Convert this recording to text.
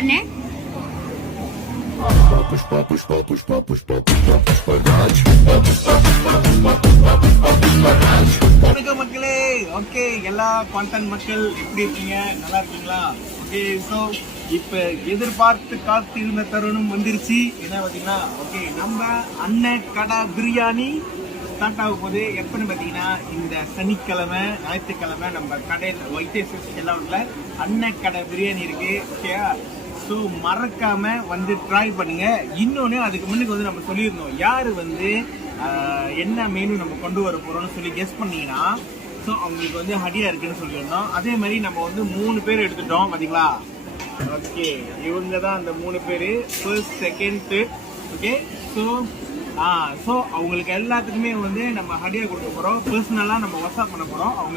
அண்ணே வணக்கம் மக்களே. ஓகே, எல்லா கான்டென்ட் மக்கள் எப்படி இருக்கீங்க? நல்லா இருக்கீங்களா? ஓகே, ஸோ இப்ப எதிர்பார்த்து காத்திருந்த தருணம் வந்துருச்சு. என்ன பாத்தீங்கன்னா, ஓகே, நம்ம அண்ணன் கடை பிரியாணி ஸ்டார்ட் ஆக போகுது. எப்பன்னு பாத்தீங்கன்னா, இந்த சனிக்கிழமை ஞாயிற்றுக்கிழமை நம்ம கடையில் வைத்தேசஸ் எல்லாத்துல அண்ணன் கடை பிரியாணி இருக்கு. ஓகே, ஸோ மறக்காம வந்து ட்ரை பண்ணுங்க. இன்னொன்னு, அதுக்கு முன்னுக்கு வந்து நம்ம சொல்லியிருந்தோம், யாரு வந்து என்ன மெனு நம்ம கொண்டு வர போறோம்னு சொல்லி கெஸ் பண்ணீங்கன்னா, ஸோ அவங்களுக்கு வந்து ஹடியா இருக்குன்னு சொல்லியிருந்தோம். அதே மாதிரி நம்ம வந்து 3 பேர் எடுத்துட்டோம் பாத்தீங்களா? ஓகே, இவங்க தான் அந்த 3 பேரு, first, second, third. Okay, so அவங்களுக்கு எல்லாத்துக்குமே வந்து நம்ம ஹடியா கொடுக்க போறோம். பர்சனலா நம்ம வாட்ஸ்அப் பண்ண போறோம். அவங்களுக்கு